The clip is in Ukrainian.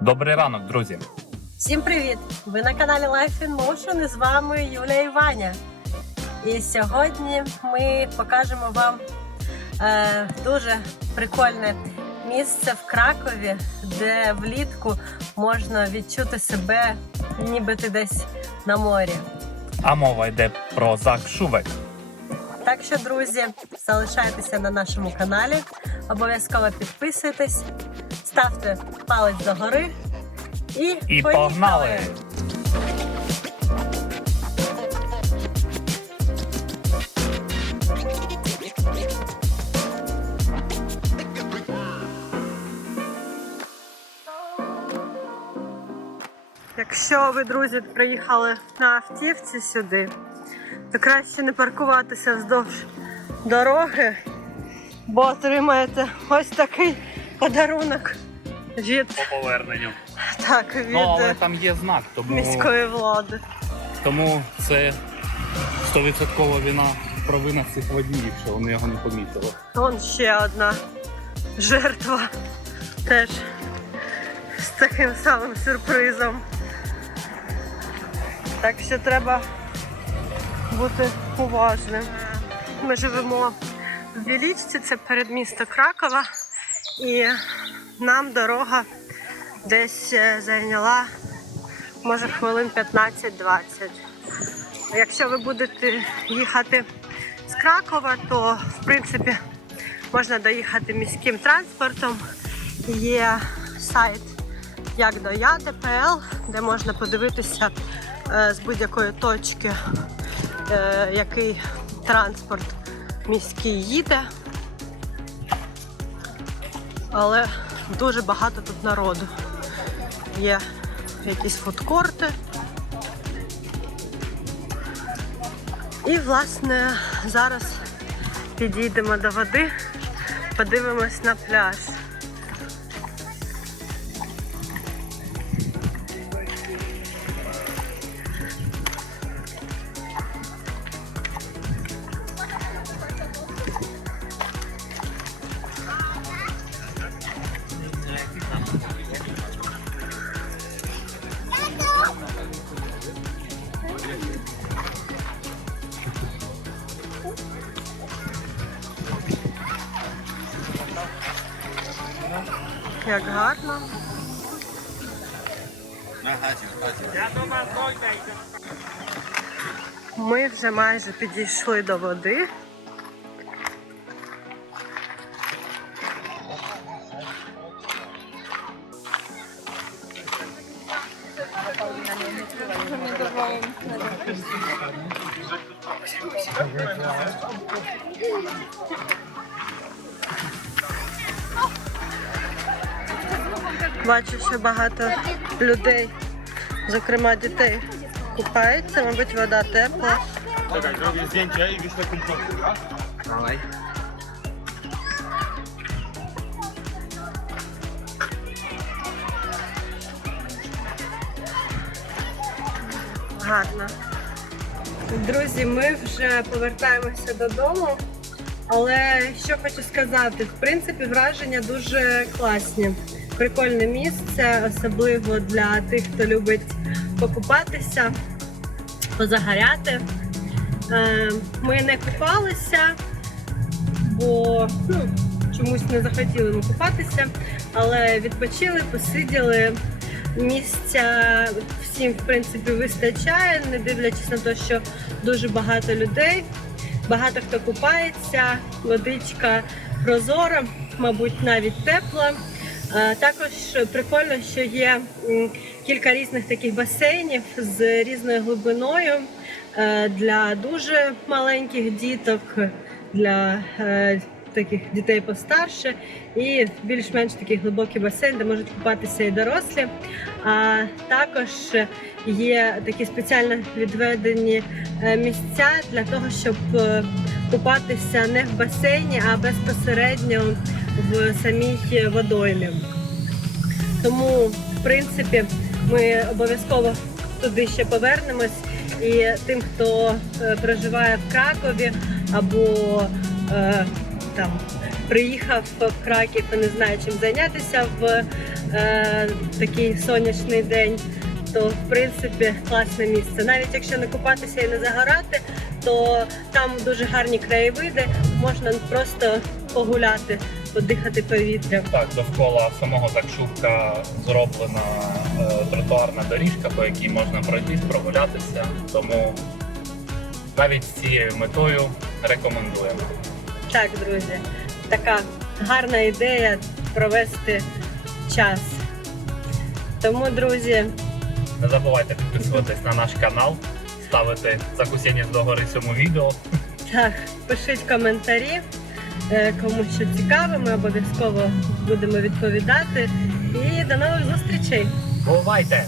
Добрий ранок, друзі! Всім привіт! Ви на каналі Life in Motion і з вами Юлія і Ваня. І сьогодні ми покажемо вам е, дуже прикольне місце в Кракові, де влітку можна відчути себе, ніби ти десь на морі. А мова йде про Зак Шувек. Так що, друзі, залишайтеся на нашому каналі, обов'язково підписуйтесь, ставте палець догори і, І погнали! Якщо ви, друзі, приїхали на автівці сюди, то краще не паркуватися вздовж дороги, бо отримаєте ось такий подарунок від, По поверненню. так, від Ну, але там є знак, тому, міської влади. тому це 100% вина провина цих водіїв, що вони його не помітили. Вон ще одна жертва теж з таким самим сюрпризом. Так що треба бути уважним. Ми живемо в Вілічці, це передмісто Кракова, і нам дорога десь е, зайняла може хвилин 15-20. Якщо ви будете їхати з Кракова, то в принципі можна доїхати міським транспортом. Є сайт як до я.ДПЛ, де можна подивитися е, з будь-якої точки, е, який транспорт міський їде. Але дуже багато тут народу. Є якісь фудкорти. І, власне, зараз підійдемо до води, подивимось на пляж. Як гарно. Ми вже майже підійшли до води. Бачу, що багато людей, зокрема дітей, купаються, мабуть, вода тепла. Czekaj, zrobię zdjęcie i wyślę kumplowi, dobra? Давай. Гарно. Друзі, ми вже повертаємося додому. Але що хочу сказати, в принципі, враження дуже класні. Прикольне місце, особливо для тих, хто любить покупатися, позагоряти. Е, Ми не купалися, бо ну, чомусь не захотіли ми купатися, але відпочили, посиділи. Місця всім, в принципі, вистачає, не дивлячись на те, що дуже багато людей. Багато хто купається, водичка прозора, мабуть, навіть тепла. Е, Також прикольно, що є кілька різних таких басейнів з різною глибиною е, для дуже маленьких діток, для е, таких дітей постарше, і більш-менш такий глибокий басейн, де можуть купатися і дорослі. А також є такі спеціально відведені місця для того, щоб купатися не в басейні, а безпосередньо в самій водоймі. Тому, в принципі, ми обов'язково туди ще повернемось. І тим, хто е, проживає в Кракові або е, там приїхав в Краків і не знає чим зайнятися в е, такий сонячний день, то в принципі класне місце. Навіть якщо не купатися і не загорати, то там дуже гарні краєвиди, можна просто погуляти, подихати повітрям. Так, довкола самого Закшувка зроблена е, тротуарна доріжка, по якій можна пройтись, прогулятися. Тому навіть з цією метою рекомендуємо. Так, друзі, така гарна ідея провести час. Тому, друзі, Не забувайте підписуватись на наш канал, ставити закусіння догори цьому відео. так, пишіть коментарі, е, кому що цікаво, ми обов'язково будемо відповідати. І до нових зустрічей! Бувайте!